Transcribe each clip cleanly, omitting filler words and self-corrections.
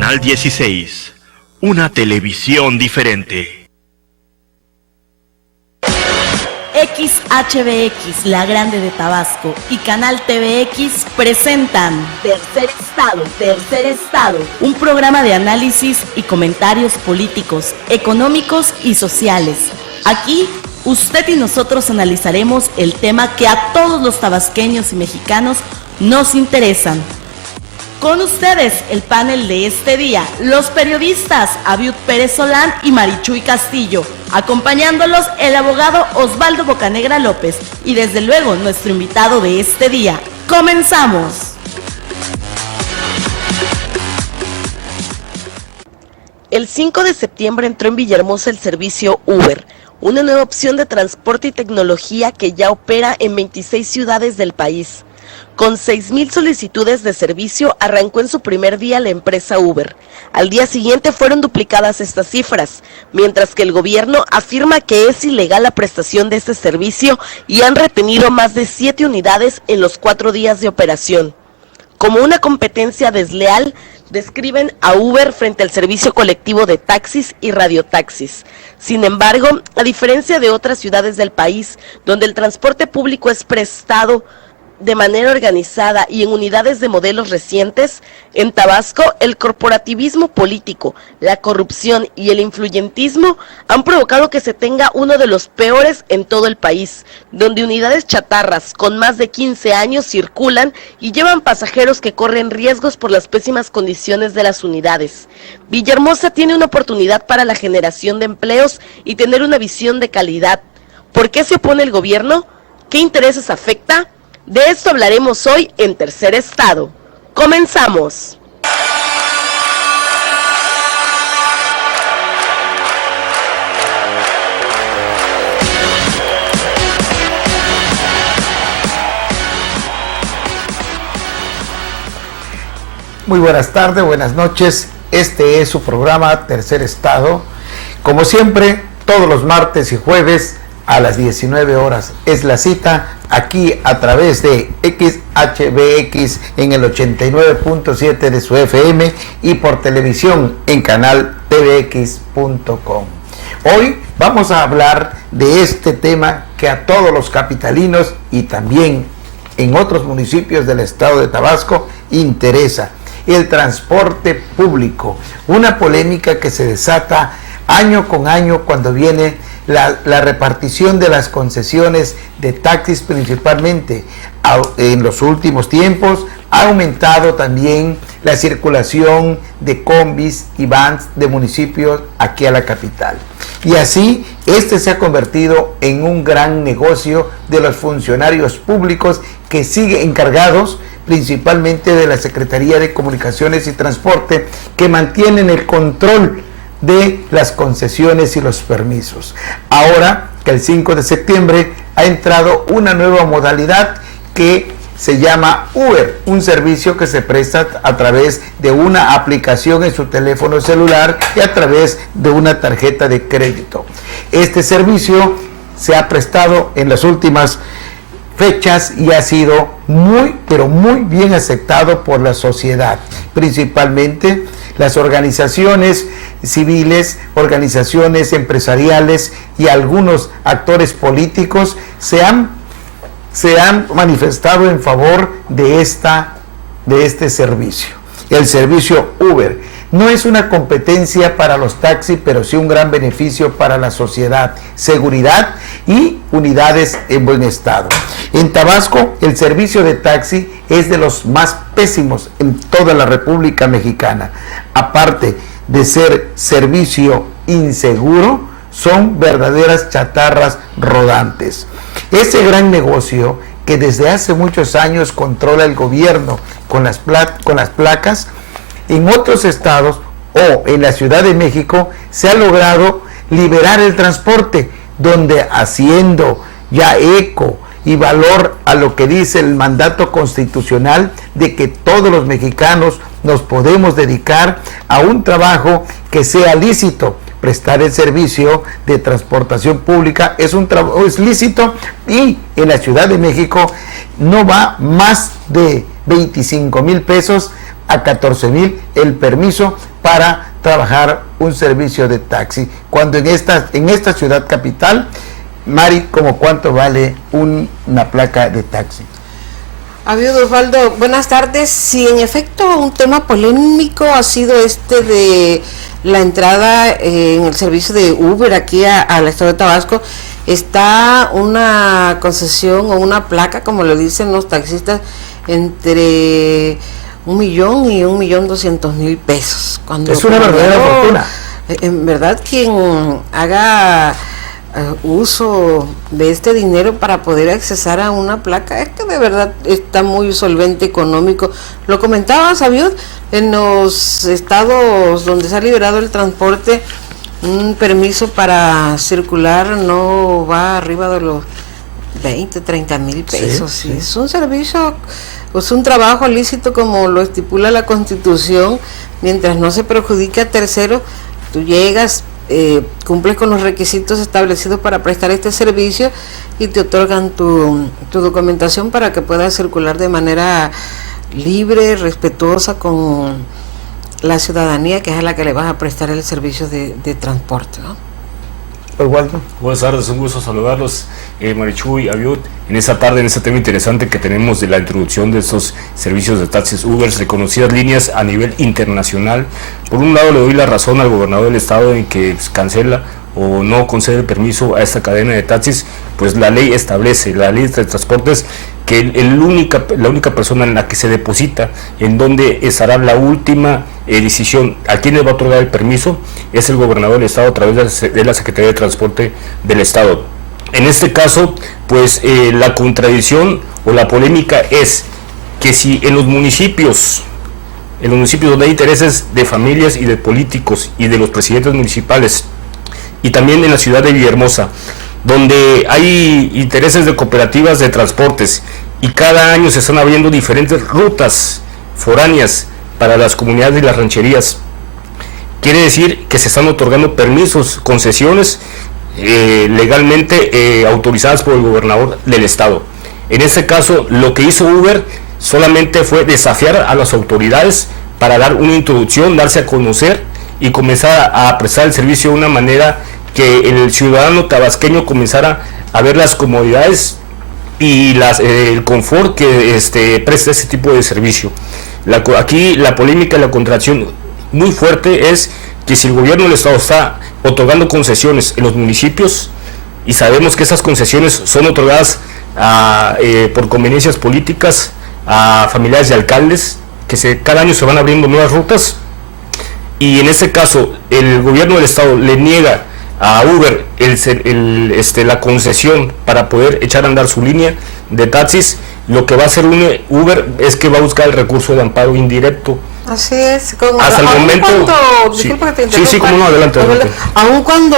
Canal 16, una televisión diferente. XHBX, La Grande de Tabasco, y Canal TVX presentan Tercer Estado, un programa de análisis y comentarios políticos, económicos y sociales. Aquí, usted y nosotros analizaremos el tema que a todos los tabasqueños y mexicanos nos interesan. Con ustedes, el panel de este día, los periodistas Abiud Pérez Solán y Marichuy Castillo, acompañándolos el abogado Osvaldo Bocanegra López y desde luego nuestro invitado de este día. ¡Comenzamos! El 5 de septiembre entró en Villahermosa el servicio Uber, una nueva opción de transporte y tecnología que ya opera en 26 ciudades del país. Con 6,000 solicitudes de servicio, arrancó en su primer día la empresa Uber. Al día siguiente fueron duplicadas estas cifras, mientras que el gobierno afirma que es ilegal la prestación de este servicio y han retenido más de 7 unidades en los 4 días de operación. Como una competencia desleal, describen a Uber frente al servicio colectivo de taxis y radiotaxis. Sin embargo, a diferencia de otras ciudades del país, donde el transporte público es prestado de manera organizada y en unidades de modelos recientes, en Tabasco el corporativismo político, la corrupción y el influyentismo han provocado que se tenga uno de los peores en todo el país, donde unidades chatarras con más de 15 años circulan y llevan pasajeros que corren riesgos por las pésimas condiciones de las unidades. Villahermosa tiene una oportunidad para la generación de empleos y tener una visión de calidad. ¿Por qué se opone el gobierno? ¿Qué intereses afecta? De esto hablaremos hoy en Tercer Estado. ¡Comenzamos! Muy buenas tardes, buenas noches. Este es su programa Tercer Estado. Como siempre, todos los martes y jueves a las 19 horas es la cita aquí a través de XHBX en el 89.7 de su FM y por televisión en canal tvx.com. Hoy vamos a hablar de este tema que a todos los capitalinos y también en otros municipios del estado de Tabasco interesa: el transporte público, una polémica que se desata año con año cuando viene la repartición de las concesiones de taxis principalmente. En los últimos tiempos ha aumentado también la circulación de combis y vans de municipios aquí a la capital. Y así, este se ha convertido en un gran negocio de los funcionarios públicos que siguen encargados principalmente de la Secretaría de Comunicaciones y Transporte, que mantienen el control de las concesiones y los permisos. Ahora que el 5 de septiembre ha entrado una nueva modalidad que se llama Uber, un servicio que se presta a través de una aplicación en su teléfono celular y a través de una tarjeta de crédito. Este servicio se ha prestado en las últimas fechas y ha sido muy bien aceptado por la sociedad, principalmente las organizaciones civiles, organizaciones empresariales y algunos actores políticos se han manifestado en favor de este servicio. El servicio Uber no es una competencia para los taxis, pero sí un gran beneficio para la sociedad, seguridad y unidades en buen estado. En Tabasco, el servicio de taxi es de los más pésimos en toda la República Mexicana. Aparte de ser servicio inseguro, son verdaderas chatarras rodantes. Ese gran negocio que desde hace muchos años controla el gobierno con las placas, en otros estados o en la Ciudad de México se ha logrado liberar el transporte, donde haciendo ya eco y valor a lo que dice el mandato constitucional de que todos los mexicanos nos podemos dedicar a un trabajo que sea lícito. Prestar el servicio de transportación pública es un trabajo lícito, y en la Ciudad de México no va más de 25,000 pesos a 14,000 el permiso para trabajar un servicio de taxi. Cuando en esta ciudad capital, Mari, ¿cómo cuánto vale una placa de taxi? Amigo Osvaldo, buenas tardes. Sí, en efecto, un tema polémico ha sido de la entrada en el servicio de Uber aquí al estado de Tabasco. Está una concesión o una placa, como lo dicen los taxistas, entre 1,000,000 y 1,200,000 pesos. Cuando es una verdadera fortuna. En verdad, quien haga uso de este dinero para poder accesar a una placa es que de verdad está muy solvente económico. Lo comentaba Sabiud, en los estados donde se ha liberado el transporte, un permiso para circular no va arriba de los 20, 30,000 pesos. Sí. Es un servicio, es un trabajo lícito como lo estipula la Constitución, mientras no se perjudique a terceros. Tú llegas, cumples con los requisitos establecidos para prestar este servicio y te otorgan tu documentación para que puedas circular de manera libre, respetuosa con la ciudadanía, que es a la que le vas a prestar el servicio de transporte, ¿no? Waldo. Buenas tardes, un gusto saludarlos, Marichu y Abiud, en esta tarde, en este tema interesante que tenemos de la introducción de estos servicios de taxis Uber, reconocidas líneas a nivel internacional. Por un lado, le doy la razón al gobernador del estado en que cancela o no concede el permiso a esta cadena de taxis, pues la ley establece, la ley de transportes, que la única persona en la que se deposita, en donde estará la última decisión a quién le va a otorgar el permiso, es el gobernador del estado a través de la Secretaría de Transporte del estado. En este caso, pues la contradicción o la polémica es que si en los municipios donde hay intereses de familias y de políticos y de los presidentes municipales, y también en la ciudad de Villahermosa, donde hay intereses de cooperativas de transportes y cada año se están abriendo diferentes rutas foráneas para las comunidades y las rancherías, quiere decir que se están otorgando permisos, concesiones legalmente autorizadas por el gobernador del estado. En este caso, lo que hizo Uber solamente fue desafiar a las autoridades para dar una introducción, darse a conocer y comenzar a prestar el servicio de una manera que el ciudadano tabasqueño comenzara a ver las comodidades y el confort que presta ese tipo de servicio. Aquí la polémica y la contradicción muy fuerte es que si el gobierno del estado está otorgando concesiones en los municipios, y sabemos que esas concesiones son otorgadas por conveniencias políticas a familiares de alcaldes, que cada año se van abriendo nuevas rutas, y en este caso el gobierno del estado le niega a Uber la concesión para poder echar a andar su línea de taxis, lo que va a hacer Uber es que va a buscar el recurso de amparo indirecto. Así es. Hasta el momento. Disculpa que te interrumpa. Sí, como no, adelante. Aun cuando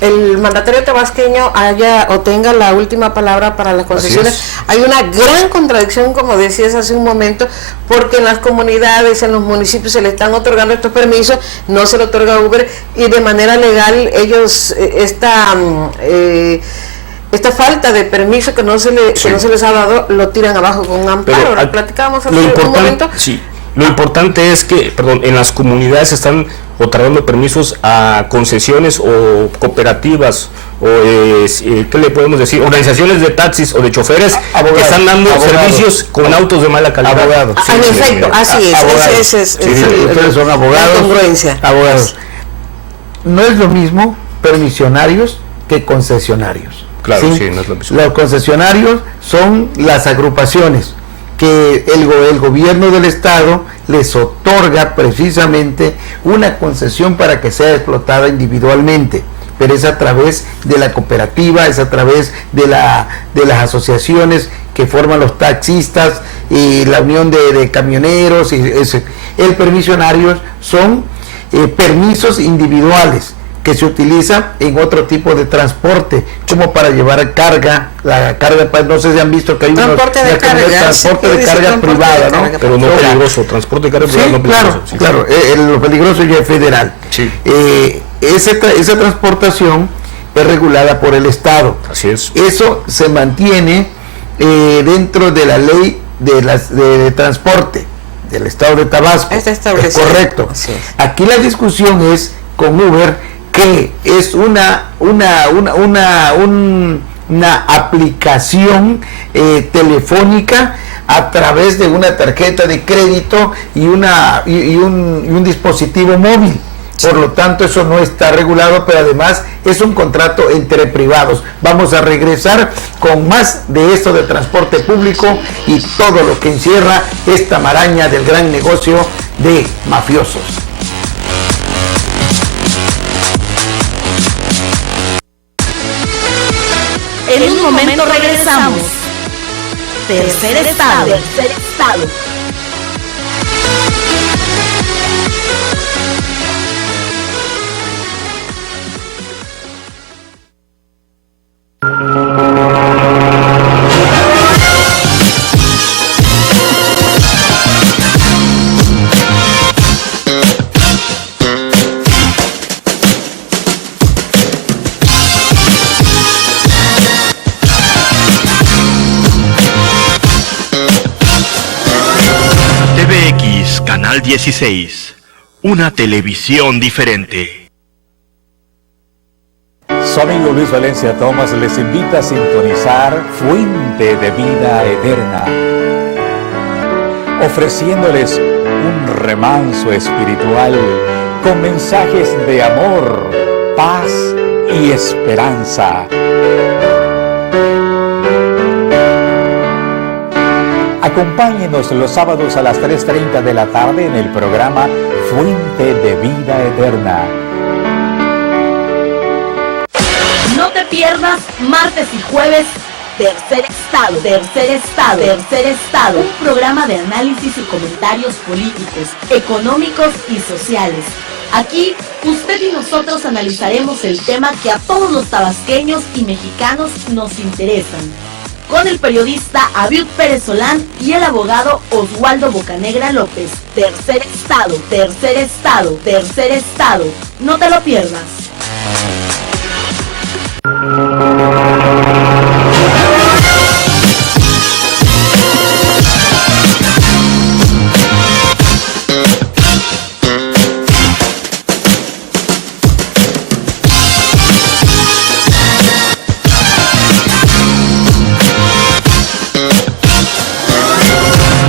el mandatario tabasqueño haya o tenga la última palabra para las concesiones, hay una gran contradicción, como decías hace un momento, porque en las comunidades, en los municipios se le están otorgando estos permisos, no se le otorga a Uber, y de manera legal ellos esta falta de permiso que no se les ha dado, lo tiran abajo con un amparo. Lo platicábamos hace un momento. Sí. Lo importante es que, en las comunidades se están otorgando permisos a concesiones o cooperativas o, ¿qué le podemos decir? Organizaciones de taxis o de choferes que están dando servicios con autos de mala calidad. Abogados. En efecto, así es. Ustedes son abogados. La congruencia. Abogados. No es lo mismo permisionarios que concesionarios. Claro, sí, no es lo mismo. Los concesionarios son las agrupaciones que el gobierno del estado les otorga precisamente una concesión para que sea explotada individualmente, pero es a través de la cooperativa, es a través de las asociaciones que forman los taxistas y la unión de camioneros. El permisionario son permisos individuales que se utiliza en otro tipo de transporte, como para llevar carga, no sé si han visto que hay transporte de carga privada, ¿no? Pero no peligroso, transporte de carga privada no peligroso. Claro, lo peligroso ya es federal. Sí. Esa transportación es regulada por el Estado. Así es. Eso se mantiene dentro de la ley de transporte, del estado de Tabasco. Está establecido. Es correcto. Así es. Aquí la discusión es con Uber, que es una aplicación telefónica a través de una tarjeta de crédito y un dispositivo móvil. Por lo tanto, eso no está regulado, pero además es un contrato entre privados. Vamos a regresar con más de esto de transporte público y todo lo que encierra esta maraña del gran negocio de mafiosos. En un momento regresamos. Tercer estado. Tercer estado. TVX Canal 16, una televisión diferente. Su amigo Luis Valencia Thomas les invita a sintonizar Fuente de Vida Eterna, ofreciéndoles un remanso espiritual con mensajes de amor, paz y esperanza. Acompáñenos los sábados a las 3:30 de la tarde en el programa Fuente de Vida Eterna. No te pierdas martes y jueves, Tercer Estado, Tercer Estado, Tercer Estado, un programa de análisis y comentarios políticos, económicos y sociales. Aquí, usted y nosotros analizaremos el tema que a todos los tabasqueños y mexicanos nos interesan, con el periodista Abiud Pérez Solán y el abogado Oswaldo Bocanegra López. Tercer Estado, Tercer Estado, Tercer Estado. No te lo pierdas.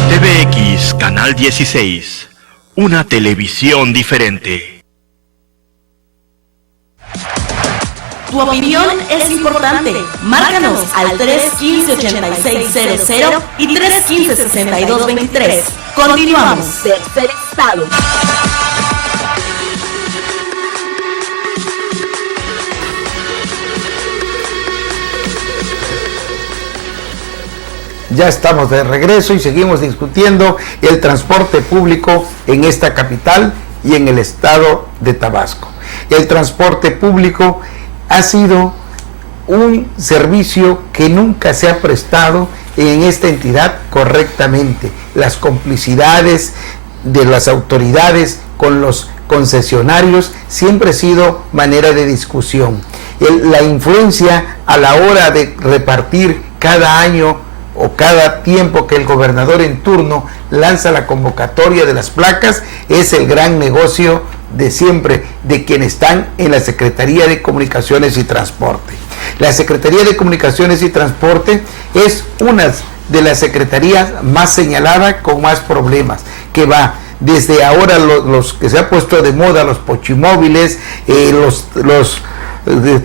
TVX Canal 16, una televisión diferente. Tu opinión es importante. Márcanos al 315-8600 y 315-6223. Continuamos. Tercer Estado. Ya estamos de regreso y seguimos discutiendo el transporte público en esta capital y en el estado de Tabasco. El transporte público ha sido un servicio que nunca se ha prestado en esta entidad correctamente. Las complicidades de las autoridades con los concesionarios siempre ha sido manera de discusión. La influencia a la hora de repartir cada año o cada tiempo que el gobernador en turno lanza la convocatoria de las placas es el gran negocio de siempre de quienes están en la Secretaría de Comunicaciones y Transporte. La Secretaría de Comunicaciones y Transporte es una de las secretarías más señaladas con más problemas, que va desde ahora los que se ha puesto de moda, los pochimóviles, los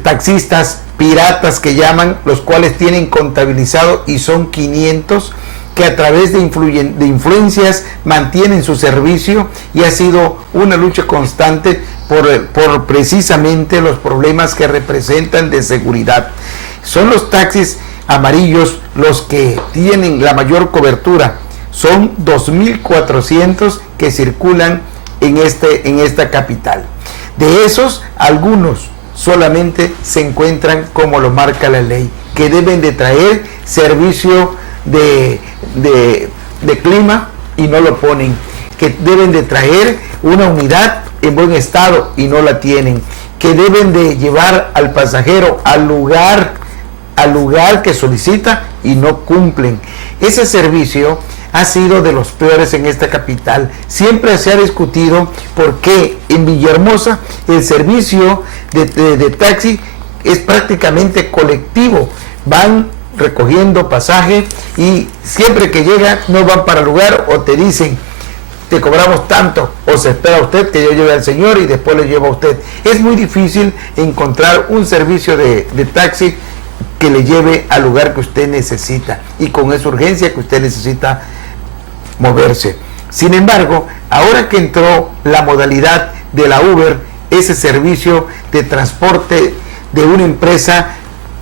taxistas piratas que llaman, los cuales tienen contabilizado y son 500 que a través de influencias mantienen su servicio, y ha sido una lucha constante por precisamente los problemas que representan de seguridad. Son los taxis amarillos los que tienen la mayor cobertura, son 2.400 que circulan en esta capital. De esos, algunos solamente se encuentran como lo marca la ley, que deben de traer servicio de clima y no lo ponen, que deben de traer una unidad en buen estado y no la tienen, que deben de llevar al pasajero al lugar que solicita y no cumplen. Ese servicio ha sido de los peores en esta capital. Siempre se ha discutido por qué en Villahermosa el servicio de taxi es prácticamente colectivo. Van recogiendo pasaje y siempre que llegan no van para el lugar o te dicen te cobramos tanto, o se espera usted que yo lleve al señor y después le llevo a usted. Es muy difícil encontrar un servicio de taxi que le lleve al lugar que usted necesita y con esa urgencia que usted necesita moverse. Sin embargo, ahora que entró la modalidad de la Uber, ese servicio de transporte de una empresa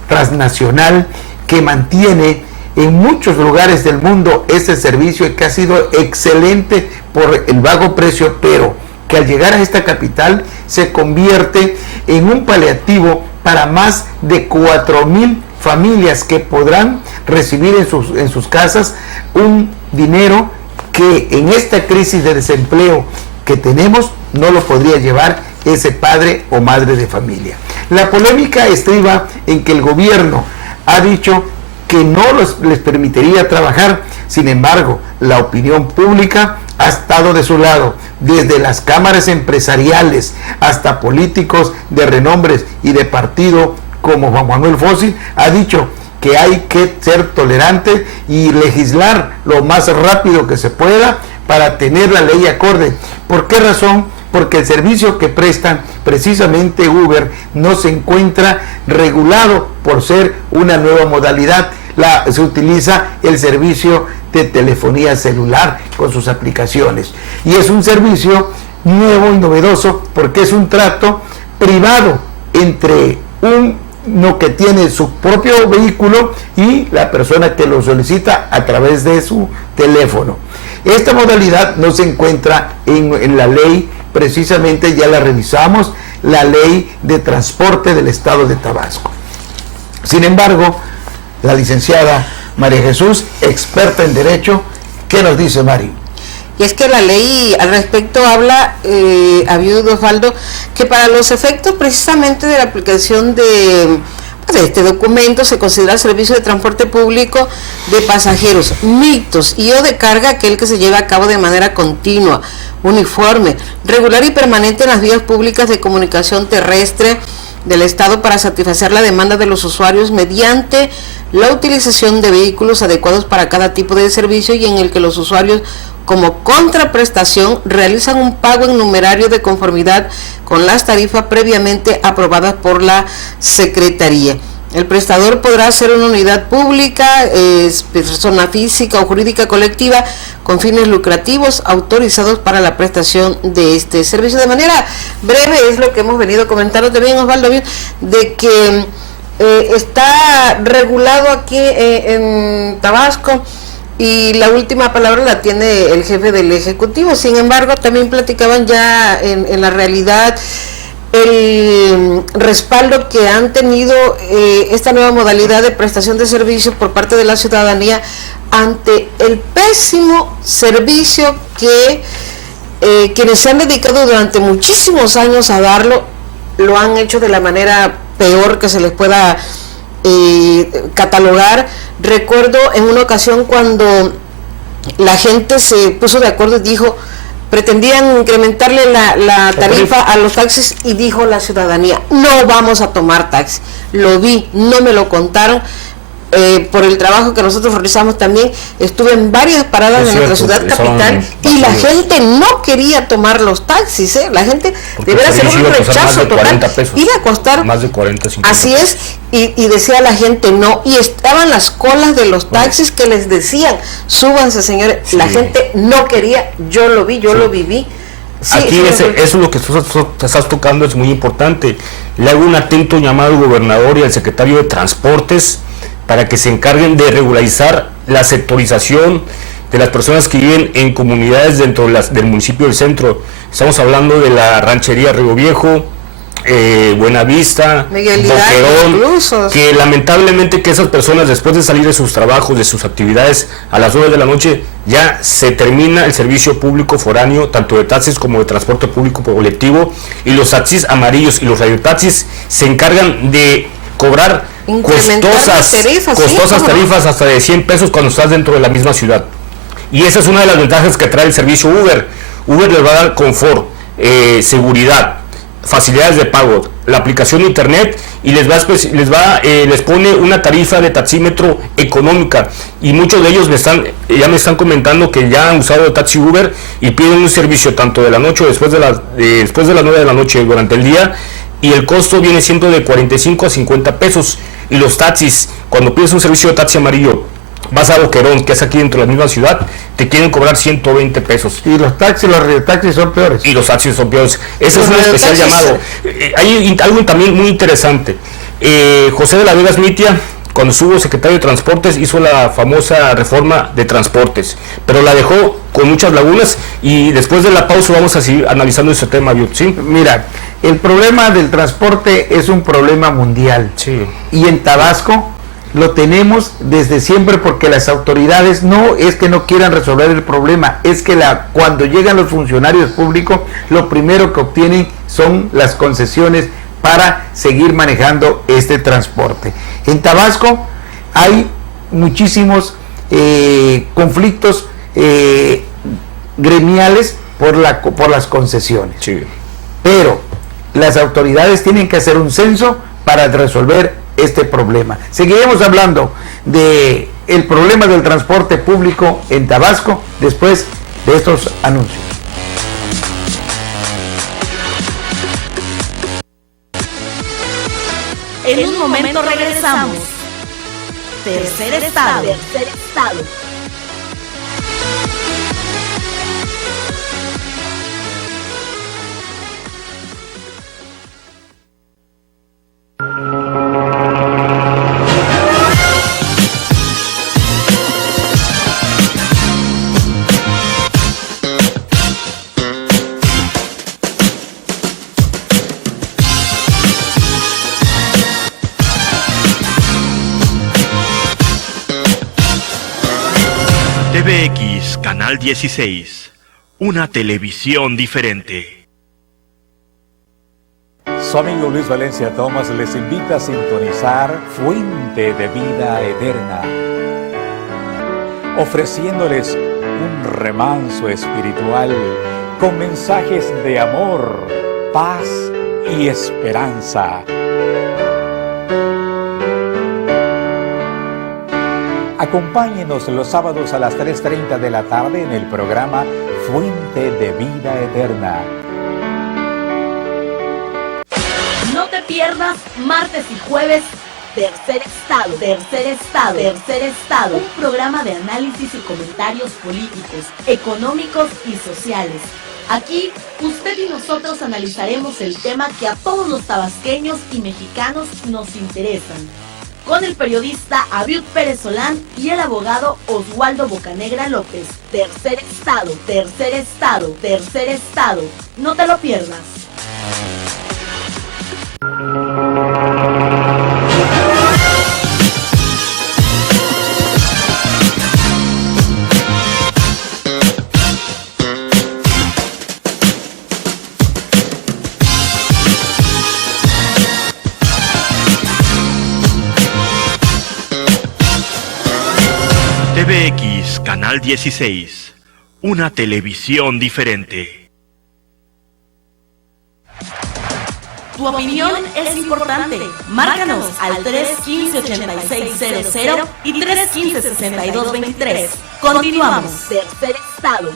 transnacional que mantiene en muchos lugares del mundo ese servicio y que ha sido excelente por el bajo precio, pero que al llegar a esta capital se convierte en un paliativo para más de 4,000 familias que podrán recibir en sus casas un dinero que en esta crisis de desempleo que tenemos no lo podría llevar ese padre o madre de familia. La polémica estriba en que el gobierno ha dicho que no les permitiría trabajar. Sin embargo, la opinión pública ha estado de su lado, desde las cámaras empresariales hasta políticos de renombres y de partido como Juan Manuel Fósil, ha dicho que hay que ser tolerantes y legislar lo más rápido que se pueda para tener la ley acorde. ¿Por qué razón? Porque el servicio que prestan precisamente Uber no se encuentra regulado por ser una nueva modalidad. Se utiliza el servicio de telefonía celular con sus aplicaciones y es un servicio nuevo y novedoso porque es un trato privado entre uno que tiene su propio vehículo y la persona que lo solicita a través de su teléfono. Esta modalidad no se encuentra en la ley, precisamente ya la revisamos, la ley de transporte del estado de Tabasco. Sin embargo, la licenciada María Jesús, experta en Derecho, ¿qué nos dice, Mari? Y es que la ley al respecto habla, Abiud Osvaldo, que para los efectos precisamente de la aplicación de este documento se considera servicio de transporte público de pasajeros mixtos y o de carga aquel que se lleva a cabo de manera continua, uniforme, regular y permanente en las vías públicas de comunicación terrestre del Estado para satisfacer la demanda de los usuarios mediante la utilización de vehículos adecuados para cada tipo de servicio y en el que los usuarios como contraprestación realizan un pago en numerario de conformidad con las tarifas previamente aprobadas por la Secretaría. El prestador podrá ser una unidad pública, persona física o jurídica colectiva con fines lucrativos autorizados para la prestación de este servicio. De manera breve es lo que hemos venido comentando también, Osvaldo, de que está regulado aquí en Tabasco y la última palabra la tiene el jefe del Ejecutivo. Sin embargo, también platicaban ya en la realidad el respaldo que han tenido esta nueva modalidad de prestación de servicios por parte de la ciudadanía ante el pésimo servicio que quienes se han dedicado durante muchísimos años a darlo, lo han hecho de la manera peor que se les pueda catalogar. Recuerdo en una ocasión cuando la gente se puso de acuerdo y dijo, pretendían incrementarle la tarifa a los taxis y dijo la ciudadanía, no vamos a tomar taxi. Lo vi, no me lo contaron. Por el trabajo que nosotros realizamos también, estuve en varias paradas de nuestra ciudad capital y la gente no quería tomar los taxis, la gente debería hacer un rechazo total, iba a costar más de 40, 50 así es, y decía la gente no, y estaban las colas de los taxis que les decían, súbanse señores, sí. La gente no quería, yo lo vi, yo lo viví. Sí, aquí eso lo que tú estás tocando es muy importante. Le hago un atento llamado al gobernador y al secretario de Transportes para que se encarguen de regularizar la sectorización de las personas que viven en comunidades dentro del municipio del centro. Estamos hablando de la ranchería Río Viejo, Buenavista, Boquerón, que lamentablemente que esas personas después de salir de sus trabajos, de sus actividades a las 9 de la noche, ya se termina el servicio público foráneo, tanto de taxis como de transporte público colectivo, y los taxis amarillos y los radiotaxis se encargan de cobrar costosas tarifas hasta de 100 pesos cuando estás dentro de la misma ciudad. Y esa es una de las ventajas que trae el servicio Uber. Uber les va a dar confort, seguridad, facilidades de pago, la aplicación de internet, y les pone una tarifa de taxímetro económica, y muchos de ellos ya me están comentando que ya han usado taxi Uber y piden un servicio tanto de la noche o después de las 9 de la noche durante el día, y el costo viene siendo de 45 a 50 pesos. Y los taxis, cuando pides un servicio de taxi amarillo, vas a Boquerón, que es aquí dentro de la misma ciudad, te quieren cobrar 120 pesos. Y los radiotaxis son peores. Y los taxis son peores. Ese es un especial llamado. Hay algo también muy interesante. José de la Vega Smitia, cuando estuvo secretario de Transportes, hizo la famosa reforma de transportes, pero la dejó con muchas lagunas, y después de la pausa vamos a seguir analizando este tema, ¿sí? Mira, el problema del transporte es un problema mundial. Sí. Y en Tabasco lo tenemos desde siempre, porque las autoridades no es que no quieran resolver el problema, es que cuando llegan los funcionarios públicos, lo primero que obtienen son las concesiones para seguir manejando este transporte. En Tabasco hay muchísimos conflictos gremiales por las concesiones. Sí. Pero las autoridades tienen que hacer un censo para resolver este problema. Seguiremos hablando de el problema del transporte público en Tabasco después de estos anuncios. En un momento regresamos. Tercer estado. TVX Canal 16, una televisión diferente. Su amigo Luis Valencia Thomas les invita a sintonizar Fuente de Vida Eterna, ofreciéndoles un remanso espiritual con mensajes de amor, paz y esperanza. Acompáñenos los sábados a las 3:30 de la tarde en el programa Fuente de Vida Eterna. No te pierdas martes y jueves, Tercer Estado, un programa de análisis y comentarios políticos, económicos y sociales. Aquí, usted y nosotros analizaremos el tema que a todos los tabasqueños y mexicanos nos interesan, con el periodista Abiud Pérez Solán y el abogado Oswaldo Bocanegra López. Tercer Estado, no te lo pierdas. TVX Canal 16, una televisión diferente. Tu opinión es importante. Márcanos al 315-8600 y 315-6223. Continuamos. Tercer Estado.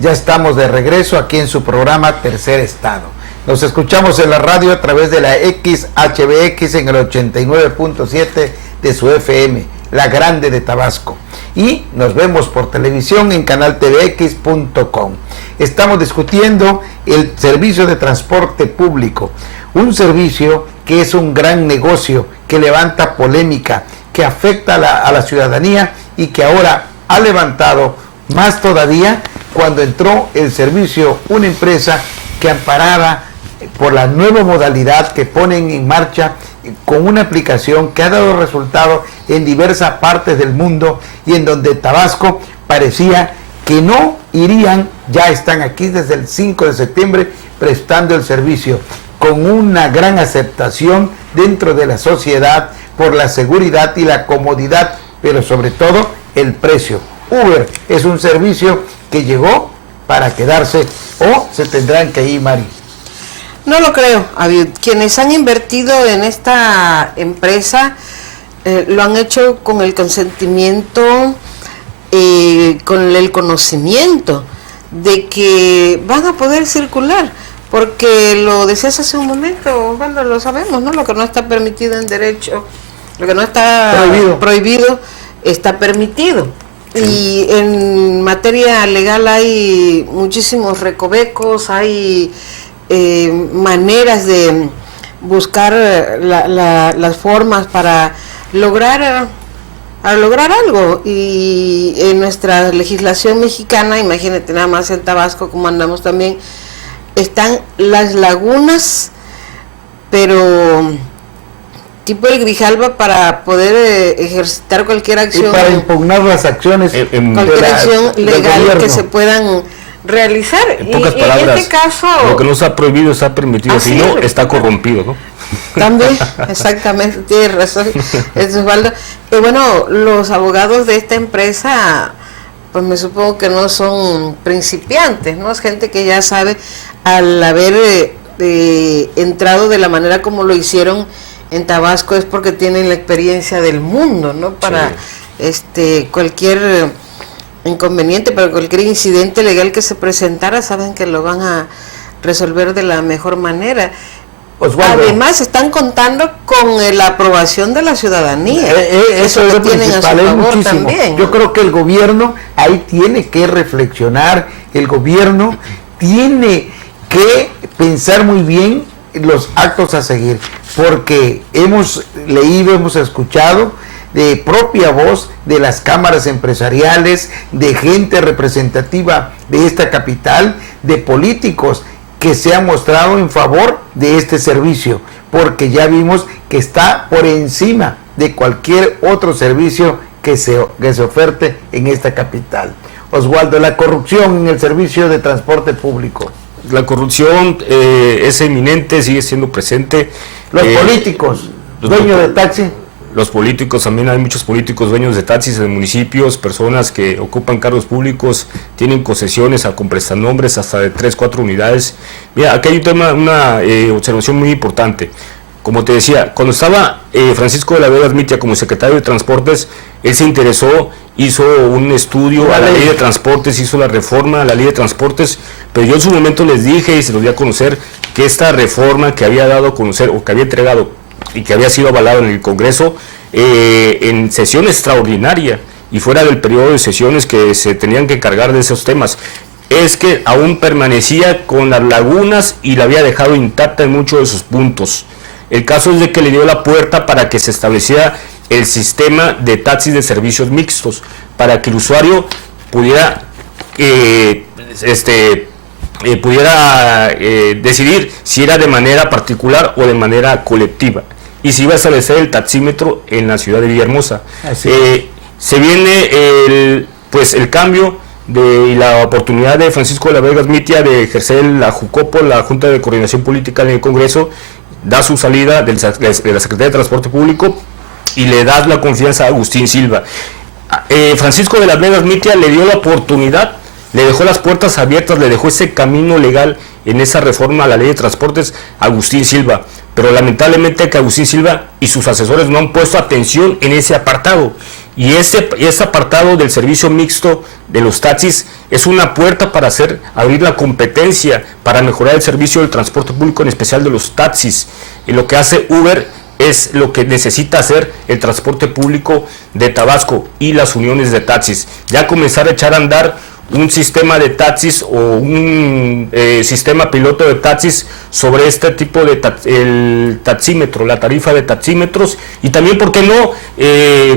Ya estamos de regreso aquí en su programa Tercer Estado. Nos escuchamos en la radio a través de la XHBX en el 89.7 de su FM, La Grande de Tabasco. Y nos vemos por televisión en canaltvx.com. Estamos discutiendo el servicio de transporte público, un servicio que es un gran negocio, que levanta polémica, que afecta a la ciudadanía y que ahora ha levantado más todavía cuando entró el servicio una empresa que, amparada por la nueva modalidad que ponen en marcha con una aplicación que ha dado resultado en diversas partes del mundo y en donde Tabasco parecía que no irían, ya están aquí desde el 5 de septiembre prestando el servicio con una gran aceptación dentro de la sociedad por la seguridad y la comodidad, pero sobre todo el precio. Uber es un servicio que llegó para quedarse, o se tendrán que ir, Mari. No lo creo, Aviud. Quienes han invertido en esta empresa lo han hecho con el consentimiento, con el conocimiento de que van a poder circular, porque lo decías hace un momento, cuando lo sabemos, ¿no? Lo que no está permitido en derecho, lo que no está prohibido está permitido. Sí. Y en materia legal hay muchísimos recovecos, hay maneras de buscar las formas para lograr algo, y en nuestra legislación mexicana, imagínate nada más en Tabasco como andamos también, están las lagunas, pero tipo el Grijalba, para poder ejercitar cualquier acción, y para impugnar las acciones, cualquier acción legal que se puedan realizar. En pocas palabras, en este caso, lo que no está prohibido está permitido, si no está corrompido, ¿no? También, exactamente, tienes razón, Osvaldo. Bueno, los abogados de esta empresa, pues me supongo que no son principiantes, ¿no? Es gente que ya sabe, al haber entrado de la manera como lo hicieron en Tabasco, es porque tienen la experiencia del mundo, ¿no? Para cualquier inconveniente, para cualquier incidente legal que se presentara, saben que lo van a resolver de la mejor manera. Osvaldo. Además están contando con la aprobación de la ciudadanía. Eso es lo principal, es muchísimo. También. Yo creo que el gobierno ahí tiene que reflexionar, el gobierno tiene que pensar muy bien los actos a seguir, porque hemos leído, hemos escuchado de propia voz de las cámaras empresariales, de gente representativa de esta capital, de políticos que se han mostrado en favor de este servicio, porque ya vimos que está por encima de cualquier otro servicio que se oferte en esta capital. Osvaldo, la corrupción en el servicio de transporte público. La corrupción es eminente, sigue siendo presente. Los políticos, dueños de taxi. Los políticos, también hay muchos políticos dueños de taxis en municipios, personas que ocupan cargos públicos, tienen concesiones con prestanombres hasta de 3-4 unidades. Mira, aquí hay un tema, una observación muy importante. Como te decía, cuando estaba Francisco de la Vega Armitia como secretario de Transportes, él se interesó, hizo un estudio a la ley de transportes, hizo la reforma a la ley de transportes, pero yo en su momento les dije y se los di a conocer que esta reforma que había dado a conocer, o que había entregado y que había sido avalado en el Congreso en sesión extraordinaria y fuera del periodo de sesiones que se tenían que encargar de esos temas, es que aún permanecía con las lagunas y la había dejado intacta en muchos de sus puntos. El caso es de que le dio la puerta para que se estableciera el sistema de taxis de servicios mixtos, para que el usuario pudiera decidir si era de manera particular o de manera colectiva, y se iba a establecer el taxímetro en la ciudad de Villahermosa. Se viene el cambio y la oportunidad de Francisco de la Vega Armitia de ejercer la JUCOPO, la Junta de Coordinación Política en el Congreso, da su salida de la Secretaría de Transporte Público y le da la confianza a Agustín Silva. Francisco de la Vega Armitia le dio la oportunidad, le dejó las puertas abiertas, le dejó ese camino legal en esa reforma a la ley de transportes a Agustín Silva, pero lamentablemente que Agustín Silva y sus asesores no han puesto atención en ese apartado, y ese apartado del servicio mixto de los taxis es una puerta para abrir la competencia, para mejorar el servicio del transporte público, en especial de los taxis. Y lo que hace Uber es lo que necesita hacer el transporte público de Tabasco y las uniones de taxis, ya comenzar a echar a andar un sistema de taxis o un sistema piloto de taxis sobre este tipo de el taxímetro, la tarifa de taxímetros, y también, ¿por qué no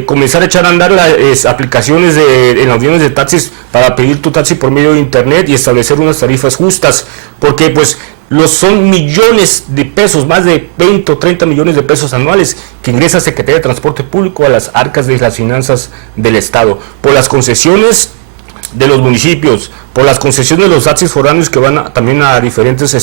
comenzar a echar a andar las aplicaciones en las uniones de taxis para pedir tu taxi por medio de internet y establecer unas tarifas justas? Porque pues son millones de pesos, más de 20 o 30 millones de pesos anuales que ingresa Secretaría de Transporte Público a las arcas de las finanzas del Estado por las concesiones de los municipios, por las concesiones de los taxis foráneos que van también a diferentes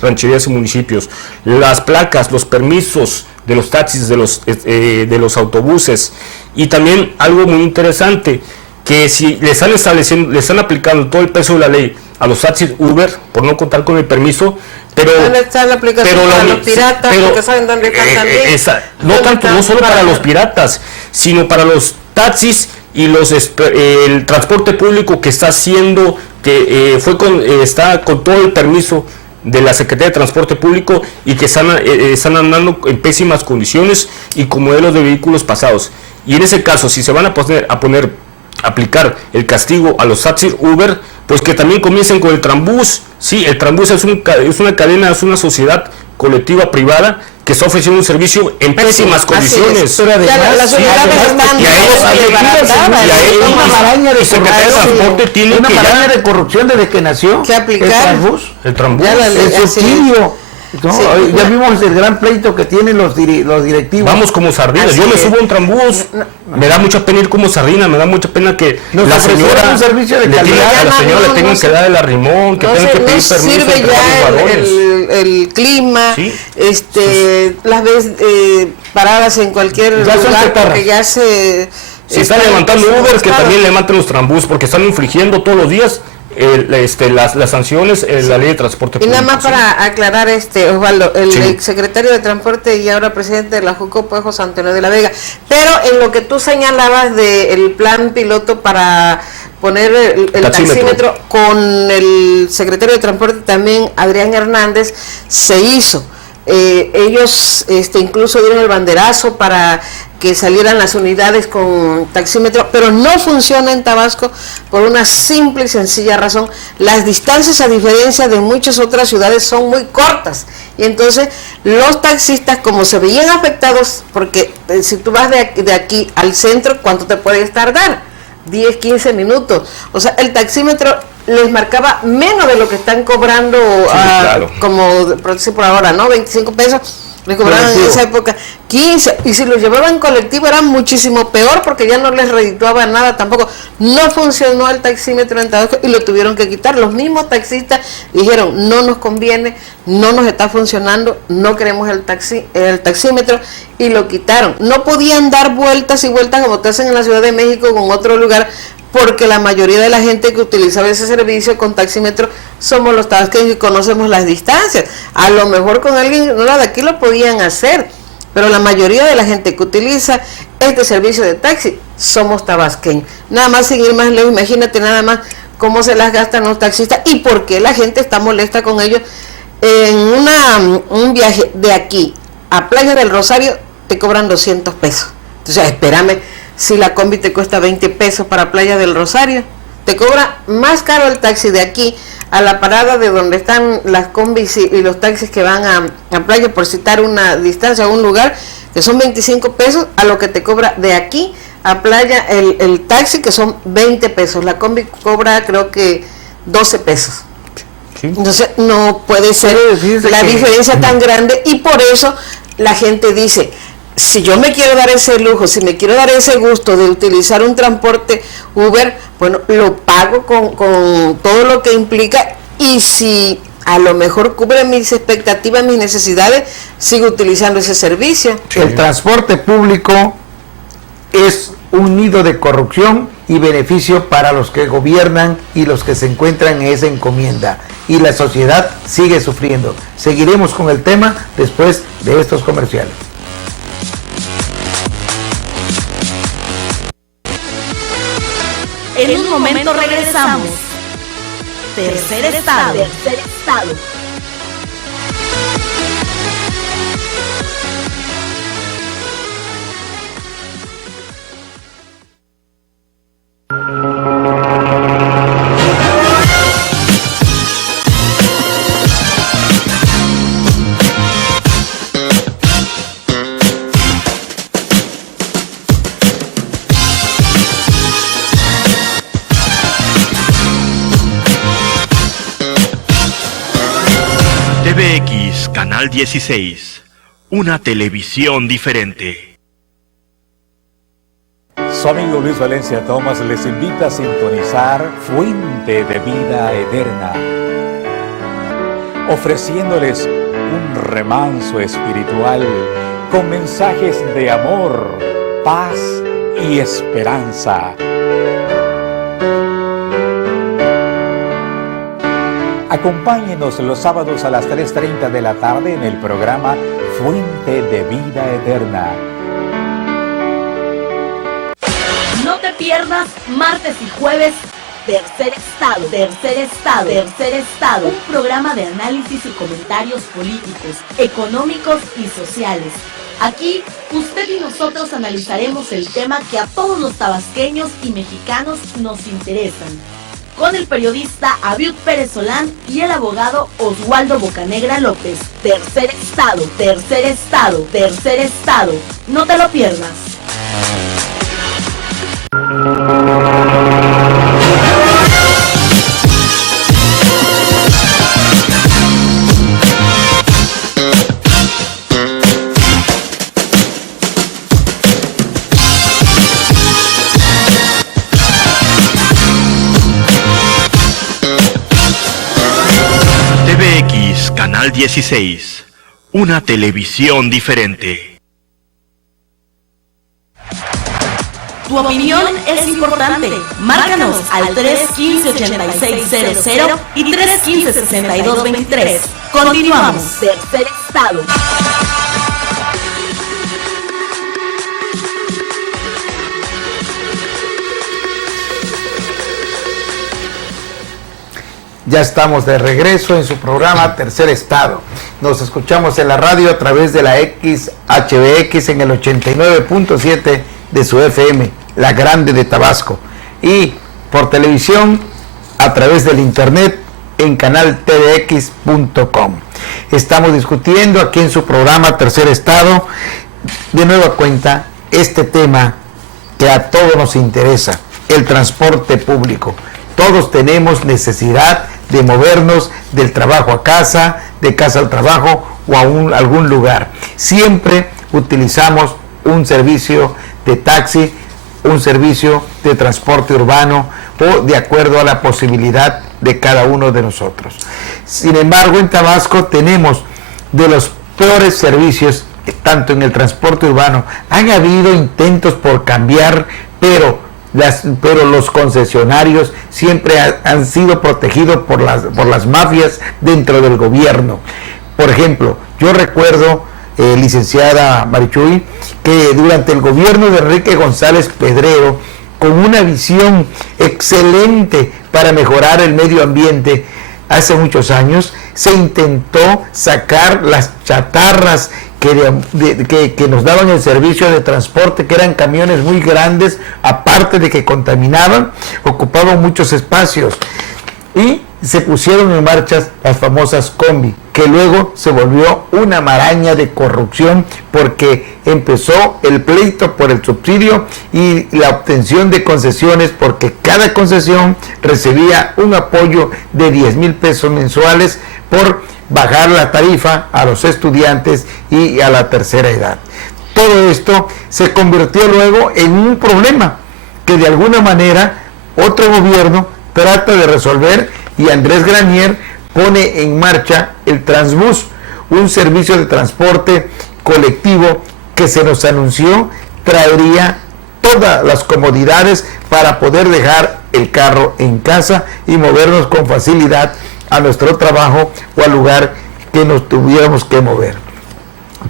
rancherías y municipios, las placas, los permisos de los taxis, de los autobuses, y también algo muy interesante, que si le están aplicando todo el peso de la ley a los taxis Uber por no contar con el permiso, pero ¿dónde está la aplicación para los piratas? Porque saben dónde están también. No solo para los piratas, sino para los taxis y el transporte público que está haciendo, que está con todo el permiso de la Secretaría de Transporte Público y que están andando en pésimas condiciones y con modelos de vehículos pasados. Y en ese caso, si se van a aplicar el castigo a los taxis Uber, pues que también comiencen con el Trambús. Sí, el Trambús es una cadena, es una sociedad colectiva privada que está ofreciendo un servicio en pésimas condiciones. Pero además, las unidades están y Secretaría de Transporte tiene una maraña de corrupción desde que nació el Trambús, el subsidio. No, sí, ya vimos el gran pleito que tienen los directivos. Vamos como sardinas. Yo me subo a un Trambús, me da mucha pena ir como sardina, me da mucha pena que la señora un servicio de calidad, a la señora le tengan que dar el arrimón, que tengan que pedir permiso. Sirve ya el clima, ¿sí? Las ves paradas en cualquier lugar porque ya se están levantando Uber, que también levanten los Trambús porque están infringiendo todos los días las sanciones, la ley de transporte público. Y nada más para aclarar, Osvaldo, el exsecretario de Transporte y ahora presidente de la JUCOP es José Antonio de la Vega. Pero en lo que tú señalabas del plan piloto para poner el taxímetro con el secretario de Transporte también, Adrián Hernández, se hizo. Ellos incluso dieron el banderazo para que salieran las unidades con taxímetro, pero no funciona en Tabasco por una simple y sencilla razón. Las distancias, a diferencia de muchas otras ciudades, son muy cortas, y entonces los taxistas, como se veían afectados, porque si tú vas de aquí al centro, ¿cuánto te puedes tardar? 10, 15 minutos. O sea, el taxímetro les marcaba menos de lo que están cobrando, claro, como por ahora, ¿no? 25 pesos. Le cobraban en esa época 15, y si lo llevaban en colectivo era muchísimo peor porque ya no les redituaba nada tampoco. No funcionó el taxímetro en Tabasco y lo tuvieron que quitar. Los mismos taxistas dijeron: no nos conviene, no nos está funcionando, no queremos el taxímetro, y lo quitaron. No podían dar vueltas y vueltas como te hacen en la Ciudad de México o en otro lugar, porque la mayoría de la gente que utilizaba ese servicio con taxímetro somos los tabasqueños y conocemos las distancias. A lo mejor con alguien no de aquí lo podían hacer, pero la mayoría de la gente que utiliza este servicio de taxi somos tabasqueños. Nada más, sin ir más lejos, imagínate nada más cómo se las gastan los taxistas y por qué la gente está molesta con ellos. En un viaje de aquí a Playa del Rosario te cobran 200 pesos. Entonces, espérame, si la combi te cuesta 20 pesos para Playa del Rosario, te cobra más caro el taxi de aquí a la parada de donde están las combis y los taxis que van a Playa, por citar una distancia, a un lugar, que son 25 pesos, a lo que te cobra de aquí a Playa el taxi, que son 20 pesos. La combi cobra, creo que 12 pesos. Sí. Entonces, no puede ser la diferencia tan grande, y por eso la gente dice: si yo me quiero dar ese lujo, si me quiero dar ese gusto de utilizar un transporte Uber, bueno, lo pago con todo lo que implica, y si a lo mejor cubre mis expectativas, mis necesidades, sigo utilizando ese servicio. El transporte público es un nido de corrupción y beneficio para los que gobiernan y los que se encuentran en esa encomienda, y la sociedad sigue sufriendo. Seguiremos con el tema después de estos comerciales. En un momento regresamos. Tercer estado. TVX Canal 16, una televisión diferente. Su amigo Luis Valencia Thomas les invita a sintonizar Fuente de Vida Eterna, ofreciéndoles un remanso espiritual con mensajes de amor, paz y esperanza. Acompáñenos los sábados a las 3:30 de la tarde en el programa Fuente de Vida Eterna. No te pierdas martes y jueves Tercer Estado, un programa de análisis y comentarios políticos, económicos y sociales. Aquí, usted y nosotros analizaremos el tema que a todos los tabasqueños y mexicanos nos interesan, con el periodista Abiud Pérez Solán y el abogado Oswaldo Bocanegra López. Tercer Estado, no te lo pierdas. TVX Canal 16, una televisión diferente. Tu opinión es importante. Márcanos al 315-8600 y 315-6223. Continuamos. Tercer Estado. Ya estamos de regreso en su programa Tercer Estado. Nos escuchamos en la radio a través de la XHBX en el 89.7 de su FM, La Grande de Tabasco, y por televisión a través del internet en canaltvx.com. Estamos discutiendo aquí en su programa Tercer Estado, de nueva cuenta, este tema que a todos nos interesa, el transporte público. Todos tenemos necesidad de movernos del trabajo a casa, de casa al trabajo o a algún lugar. Siempre utilizamos un servicio de taxi, un servicio de transporte urbano o de acuerdo a la posibilidad de cada uno de nosotros. Sin embargo, en Tabasco tenemos de los peores servicios, tanto en el transporte urbano. Han habido intentos por cambiar, pero los concesionarios siempre han sido protegidos por las mafias dentro del gobierno. Por ejemplo, yo recuerdo, licenciada Marichuy, que durante el gobierno de Enrique González Pedrero, con una visión excelente para mejorar el medio ambiente, hace muchos años se intentó sacar las chatarras que nos daban el servicio de transporte, que eran camiones muy grandes, aparte de que contaminaban, ocupaban muchos espacios, y se pusieron en marcha las famosas combi, que luego se volvió una maraña de corrupción, porque empezó el pleito por el subsidio y la obtención de concesiones, porque cada concesión recibía un apoyo de 10,000 pesos mensuales por bajar la tarifa a los estudiantes y a la tercera edad. Todo esto se convirtió luego en un problema que de alguna manera otro gobierno trata de resolver, y Andrés Granier pone en marcha el Transbús, un servicio de transporte colectivo que se nos anunció traería todas las comodidades para poder dejar el carro en casa y movernos con facilidad a nuestro trabajo o al lugar que nos tuviéramos que mover.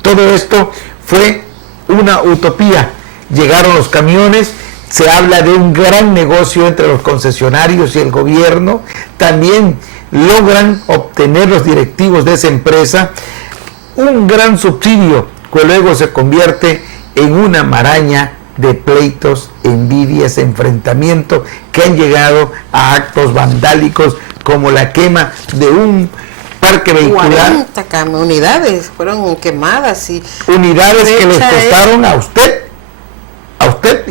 Todo esto fue una utopía. Llegaron los camiones, se habla de un gran negocio entre los concesionarios y el gobierno. También logran obtener los directivos de esa empresa un gran subsidio, que luego se convierte en una maraña de pleitos, envidias, enfrentamientos que han llegado a actos vandálicos como la quema de un parque vehicular. 40 unidades fueron quemadas, y unidades que les costaron a usted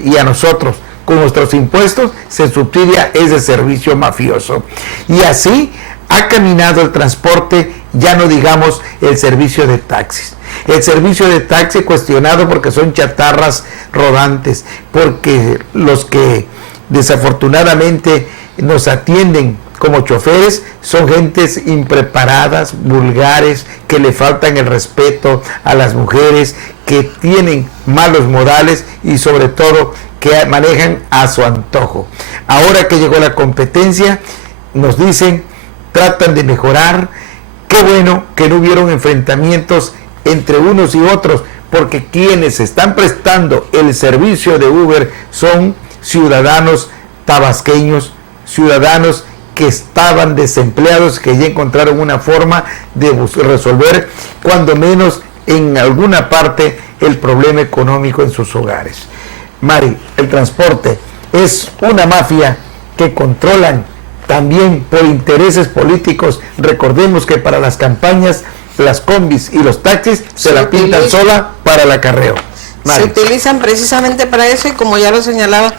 y a nosotros. Con nuestros impuestos se subsidia ese servicio mafioso. Y así ha caminado el transporte, ya no digamos el servicio de taxis. El servicio de taxi cuestionado porque son chatarras rodantes, porque los que desafortunadamente nos atienden como choferes son gentes impreparadas, vulgares, que le faltan el respeto a las mujeres, que tienen malos modales y sobre todo que manejan a su antojo. Ahora que llegó la competencia, nos dicen, tratan de mejorar. Qué bueno que no hubieron enfrentamientos entre unos y otros, porque quienes están prestando el servicio de Uber son ciudadanos tabasqueños, ciudadanos que estaban desempleados, que ya encontraron una forma de resolver, cuando menos en alguna parte, el problema económico en sus hogares. Mari, el transporte es una mafia que controlan también por intereses políticos. Recordemos que para las campañas, las combis y los taxis se la pintan sola para el acarreo. Mari. Se utilizan precisamente para eso, y como ya lo señalaba,